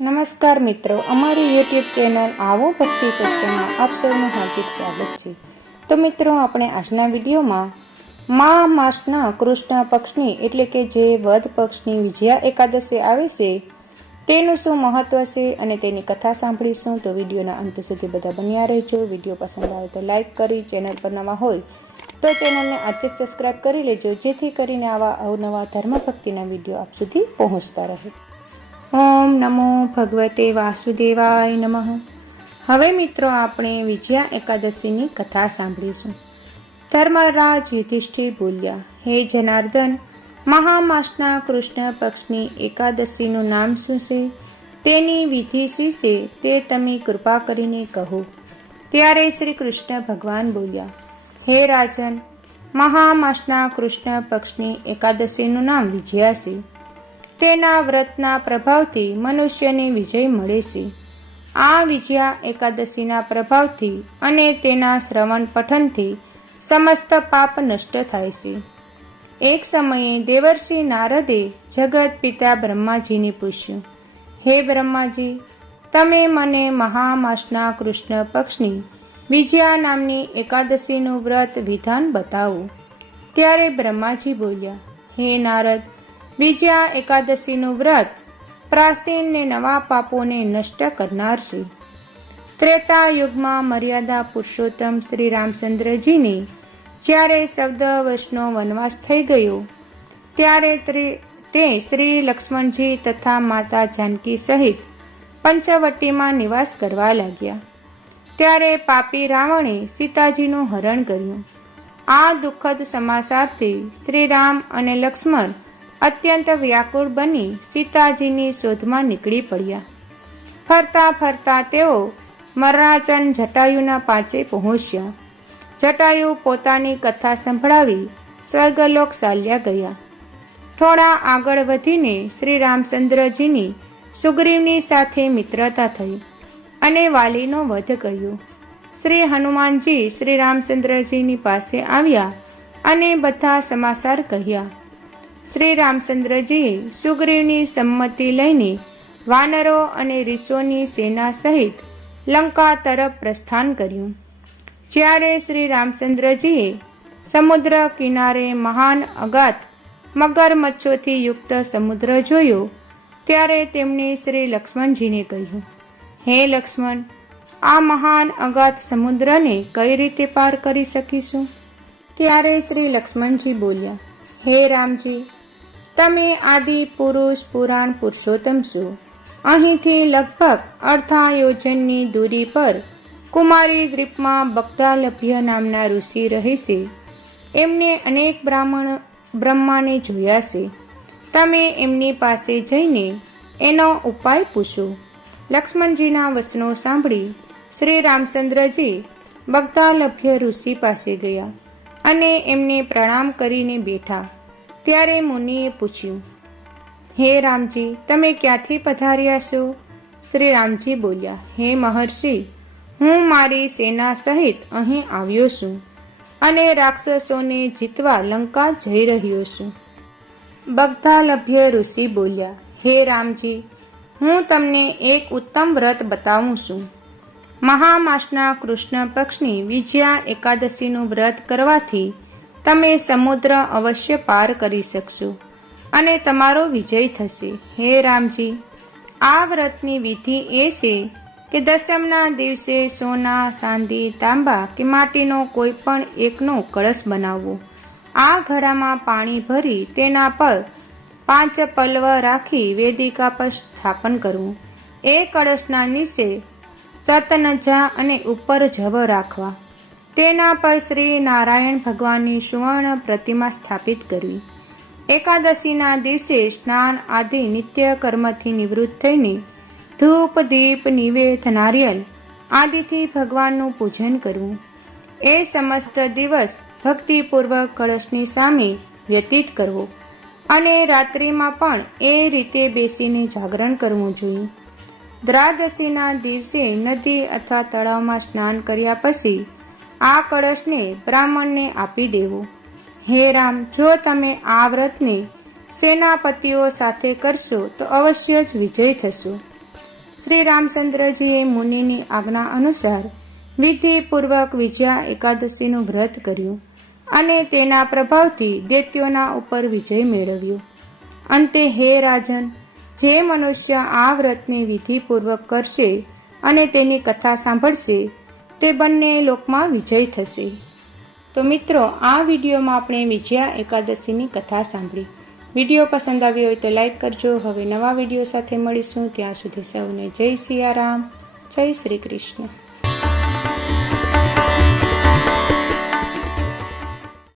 નમસ્કાર મિત્રો, અમારી યુટ્યુબ ચેનલ આવો ભક્તિ સત્સંગમાં આપ સૌનું હાર્દિક સ્વાગત છે. તો મિત્રો, આપણે આજના વિડીયોમાં મા માસના કૃષ્ણ પક્ષની, એટલે કે જે વધ પક્ષની વિજયા એકાદશી આવે છે, તેનું શું મહત્વ છે અને તેની કથા સાંભળીશું. તો વિડીયોના અંત સુધી બધા બન્યા રહેજો. વીડિયો પસંદ આવે તો લાઇક કરી, ચેનલ પર નવા હોય તો ચેનલને આજે જ કરી લેજો, જેથી કરીને આવા અવનવા ધર્મ ભક્તિના વીડિયો આપ સુધી પહોંચતા રહે. ઓમ નમો ભગવતે વાસુદેવાય નમઃ. હવે મિત્રો આપણે વિજયા એકાદશીની કથા સાંભળીશું. ધર્મરાજ યુધિષ્ઠિર બોલ્યા, હે જનાર્દન, મહામાસના કૃષ્ણ પક્ષની એકાદશીનું નામ શું છે? તેની વિધિ શું છે? તે તમે કૃપા કરીને કહો. ત્યારે શ્રી કૃષ્ણ ભગવાન બોલ્યા, હે રાજન, મહામાસના કૃષ્ણ પક્ષની એકાદશીનું નામ વિજયા છે. તેના વ્રતના પ્રભાવથી મનુષ્યને વિજય મળે છે. આ વિજયા એકાદશીના પ્રભાવથી અને તેના શ્રવણ પઠનથી સમસ્ત પાપ નષ્ટ થાય છે. એક સમયે દેવર્ષિ નારદે જગત પિતા બ્રહ્માજીને પૂછ્યું, હે બ્રહ્માજી, તમે મને મહામાસના કૃષ્ણ પક્ષની વિજયા નામની એકાદશીનું વ્રત વિધાન બતાવો. ત્યારે બ્રહ્માજી બોલ્યા, હે નારદ વિજયા એકાદશીનું વ્રત પ્રાચીન ને નવા પાપોને નષ્ટ કરનાર છે. ત્રેતા યુગમાં મર્યાદા પુરુષોત્તમ શ્રી રામચંદ્રજીની જ્યારે ચૌદ વર્ષનો વનવાસ થઈ ગયો, ત્યારે તે શ્રી લક્ષ્મણજી તથા માતા જાનકી સહિત પંચવટીમાં નિવાસ કરવા લાગ્યા. ત્યારે પાપી રાવણે સીતાજીનું હરણ કર્યું. આ દુઃખદ સમાચારથી શ્રી રામ અને લક્ષ્મણ અત્યંત વ્યાકુળ બની સીતાજીની શોધમાં નીકળી પડ્યા. ફરતા ફરતા તેઓ મરણાચન જટાયુના પાંચે પહોંચ્યા. જટાયુ પોતાની કથા સંભળાવી સ્વર્ગલોક ચાલ્યા ગયા. થોડા આગળ વધીને શ્રી રામચંદ્રજીની સુગ્રીવની સાથે મિત્રતા થઈ અને વાલીનો વધ કર્યો. શ્રી હનુમાનજી શ્રી રામચંદ્રજીની પાસે આવ્યા અને બધા સમાચાર કહ્યા. શ્રી રામચંદ્રજીએ સુગ્રીવની સંમતિ લઈને વાનરો અને ઋષોની સેના સહિત લંકા તરફ પ્રસ્થાન કર્યું. જ્યારે શ્રી રામચંદ્રજીએ સમુદ્ર કિનારે મહાન અગાત મગરમચ્છોથી યુક્ત સમુદ્ર જોયો, ત્યારે તેમણે શ્રી લક્ષ્મણજીને કહ્યું, હે લક્ષ્મણ, આ મહાન અગાધ સમુદ્રને કઈ રીતે પાર કરી શકીશું? ત્યારે શ્રી લક્ષ્મણજી બોલ્યા, હે રામજી તમે આદિ, પુરુષ, પુરાણ, પુરુષોત્તમ છો. અહીંથી લગભગ અડધા યોજનની દૂરી પર કુમારી દ્વીપમાં બક્તાલભ્ય નામના ઋષિ રહે છે એમને અનેક બ્રાહ્મણ, બ્રહ્માને જોયા છે તમે એમની પાસે જઈને એનો ઉપાય પૂછો. લક્ષ્મણજીના વચનો સાંભળી શ્રી રામચંદ્રજી બગદાલભ્ય ઋષિ પાસે ગયા અને એમને પ્રણામ કરીને બેઠા. ત્યારે મુનિએ પૂછ્યું, હે રામજી, તમે ક્યાંથી પધાર્યા છો? શ્રી રામજી બોલ્યા, હે મહર્ષિ, હું મારી સેના સહિત અહીં આવ્યો છું અને રાક્ષસોને જીતવા લંકા જઈ રહ્યો છું. બગ્ધાલભ્ય ઋષિ બોલ્યા, હે રામજી, હું તમને એક ઉત્તમ વ્રત બતાવું છું. મહામાસના કૃષ્ણ પક્ષની વિજયા એકાદશીનું વ્રત કરવાથી તમે સમુદ્ર અવશ્ય પાર કરી શકશો. અને તમારો વિજય થશે. હે રામજી, આ વ્રતની વિધિ એ છે કે દસમના દિવસે સોના, ચાંદી, તાંબા કે માટીનો કોઈ પણ એકનો કળશ બનાવવો. આ ઘડામાં પાણી ભરી તેના પર પાંચ પલ્વ રાખી વેદિકા પર સ્થાપન કરવું. એ કળશના નીચે સતનજા અને ઉપર જવ રાખવા. તેના પર શ્રી નારાયણ ભગવાનની સુવર્ણ પ્રતિમા સ્થાપિત કરવી એકાદશીના દિવસે સ્નાન આદિ નિત્ય કર્મથી નિવૃત્ત થઈને ધૂપ, દીપ, નિવેદ, નારિયેલ આદિથી ભગવાનનું પૂજન કરવું. એ સમસ્ત દિવસ ભક્તિપૂર્વક કળશની સામે વ્યતીત કરવો અને રાત્રિમાં પણ એ રીતે બેસીને જાગરણ કરવું જોઈએ. દ્રાદશીના દિવસે નદી અથવા તળાવમાં સ્નાન કર્યા પછી આ કળશને બ્રાહ્મણને આપી દેવો. હે રામ, જો તમે આ વ્રતને સેનાપતિઓ સાથે કરશો, તો અવશ્ય જ વિજય થશો. શ્રી રામચંદ્રજીએ મુનિની આજ્ઞા અનુસાર વિધિપૂર્વક વિજયા એકાદશીનું વ્રત કર્યું અને તેના પ્રભાવથી દૈત્યોના ઉપર વિજય મેળવ્યો. અંતે હે રાજન, જે મનુષ્ય આ વ્રતને વિધિપૂર્વક કરશે અને તેની કથા સાંભળશે તે બંને લોકમાં વિજય થશે. તો મિત્રો, આ વિડીયોમાં આપણે વિજયા એકાદશીની કથા સાંભળી. વીડિયો પસંદ આવ્યો હોય તો લાઈક કરજો. હવે નવા વીડિયો સાથે મળીશું. ત્યાં સુધી સૌને જય સિયારામ. જય શ્રી કૃષ્ણ.